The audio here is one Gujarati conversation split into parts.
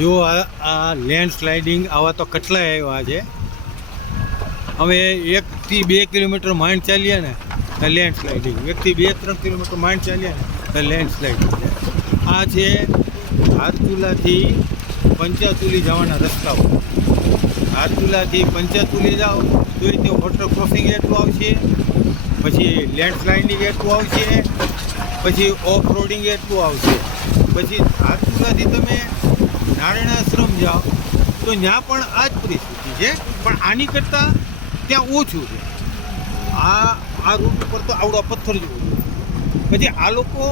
જો આ લેન્ડ સ્લાઇડિંગ આવા તો કેટલાય આવ્યા છે. હવે 1 થી 2 કિલોમીટર માંડ ચાલીએ ને તો લેન્ડ સ્લાઇડિંગ, 1 થી 2-3 કિલોમીટર માંડ ચાલીએ ને તો લેન્ડ સ્લાઇડિંગ છે. આ છે હાથચુલાથી પંચાતુલી જવાના રસ્તાઓ. હાથચુલાથી પંચાતુલી જાઓ તો તે વોટર ક્રોસિંગ એટલું આવશે, પછી લેન્ડ સ્લાઇડિંગ એટલું આવશે, પછી ઓફ રોડિંગ એટલું આવશે. પછી હાથચુલાથી તમે નારાયણ આશ્રમ જાઓ તો ત્યાં પણ આ જ પરિસ્થિતિ છે, પણ આની કરતાં ત્યાં ઓછું છે. આ રૂટ ઉપર તો આવડા પથ્થર જેવું છે. પછી આ લોકો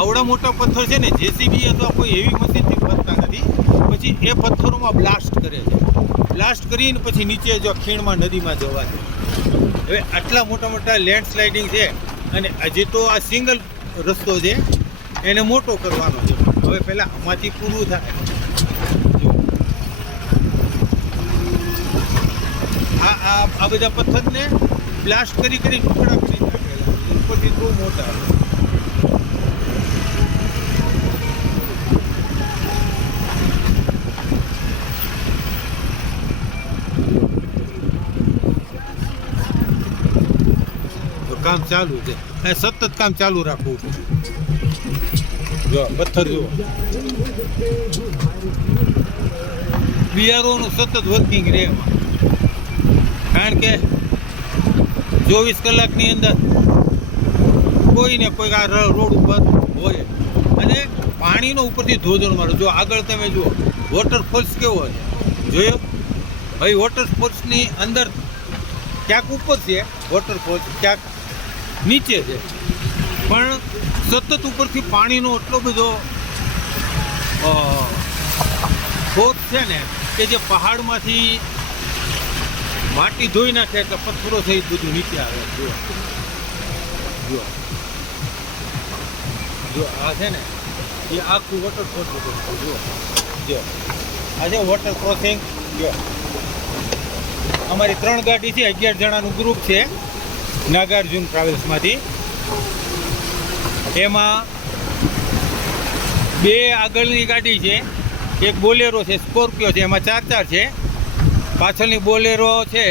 આવડા મોટા પથ્થર છે ને જેસીબી અથવા કોઈ હેવી મશીનથી ભરતા નથી, પછી એ પથ્થરોમાં બ્લાસ્ટ કરે છે. બ્લાસ્ટ કરીને પછી નીચે જો ખીણમાં નદીમાં જવા છે. હવે આટલા મોટા મોટા લેન્ડ સ્લાઇડિંગ છે અને હજી તો આ સિંગલ રસ્તો છે, એને મોટો કરવાનો છે. હવે પહેલાં આમાંથી પૂરું થાય. આ બધા પથ્થરને બ્લાસ્ટ કરી ટુકડા કરી નાખેલા, ઉપરથી બહુ મોટા. તો કામ ચાલુ છે, સતત કામ ચાલુ રાખવું છે. જો પથ્થર જુઓ, બીઆરઓનું સતત વર્કિંગ રહે એમાં, કારણ કે 24 કલાકની અંદર કોઈને કોઈ આ રોડ ઉપર હોય. અને પાણીનો ઉપરથી ધોધણ મારો. જો આગળ તમે જુઓ વોટરફોલ્સ કેવો છે, જોયો ભાઈ? વોટરફોલ્સની અંદર ક્યાંક ઉપર છે વોટરફોલ્સ, ક્યાંક નીચે છે, પણ સતત ઉપરથી પાણીનો એટલો બધો સ્ત્રોત છે ને કે જે પહાડમાંથી માટી ધોઈ નાખે એટલે પથ્થરો સહિત બધું નીચે આવે. જો જો જો આ છે ને એ આખું વોટરફોલ બધું. જો જો આ છે વોટર ક્રોસિંગ. જો અમારી 3 ગાડી છે, 11 જણાનું ગ્રુપ છે નાગાર્જુન ટ્રાવેલ્સમાંથી. એમાં 2 આગળની ગાડી છે, એક બોલેરો છે, સ્કોર્પિયો છે, એમાં 4 છે. પાછળની બોલેરો છે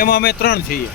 એમાં અમે 3 છીએ.